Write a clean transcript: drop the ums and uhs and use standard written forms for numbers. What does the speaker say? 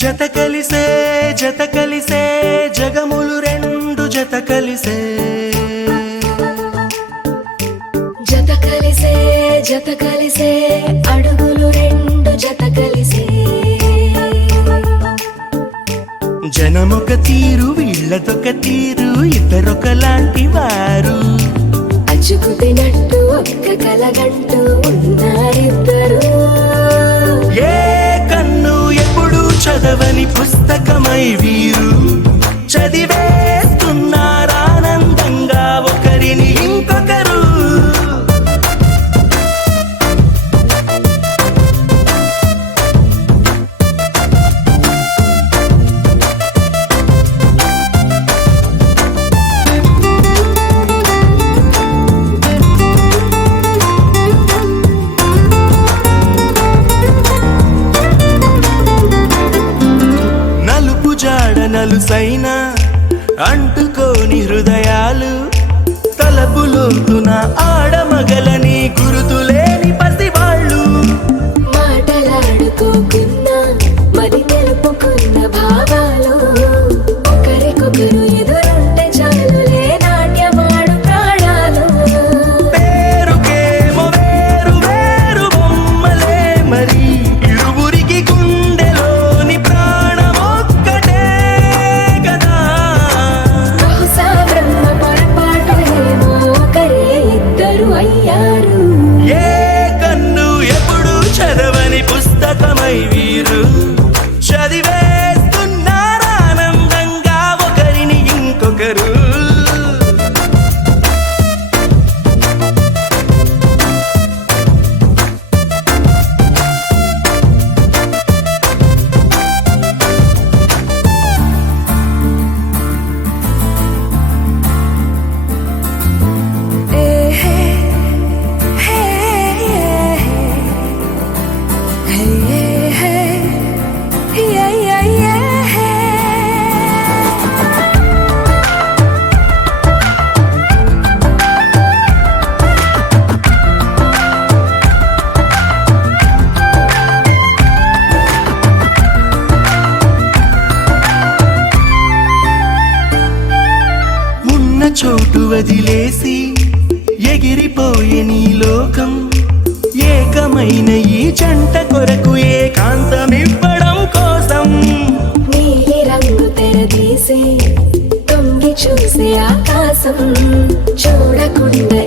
జత కలిసే జగములు రెండు జత కలిసే అడుగులు రెండు జత కలిసే జనమొక తీరు వీళ్ళదొక తీరు ఇద్దరొకలాంటి వారు అచ్చుకుతినట్టు ఒక్క కలగంటూ ఉన్నారిద్దరు ఏ కన్ను ఎప్పుడు చదవని పుస్తకమై వీరు చదివేస్తున్నారానందంగా ఒకరిని ఇంకొకరు. నలుసైన అంటుకోని హృదయాలు తలపులోతున ఆడమగలని గురుతులేని పసివాళ్ళు మాటలాడుకోకున్నా మరి తెలుపుకున్న భావాలు ఒకరికొకరు ఎదురుంటే చాలులే నాట్యమాడు ప్రాణాలు పేరుకేమో వేరు వేరు బొమ్మలే మరి ఇరువురికి గుండెలోని ప్రాణమొక్కటే కదా. బహుశా బ్రహ్మ పొరపాటు ఏమో ఒకరే ఇద్దరు అయ్యారు. ఏ కన్ను ఎప్పుడు చదవని పుస్తకమై వీరు చదివేస్తున్నారానందంగా ఒకరిని ఇంకొకరు. చోటు వదిలేసి ఎగిరిపోయే నీ లోకం ఏకమైన ఈ జంట కొరకు ఏకాంతమివ్వడం కోసం నీలి రంగు తెరదీసే తొంగి చూసే ఆకాశం చూడకుండా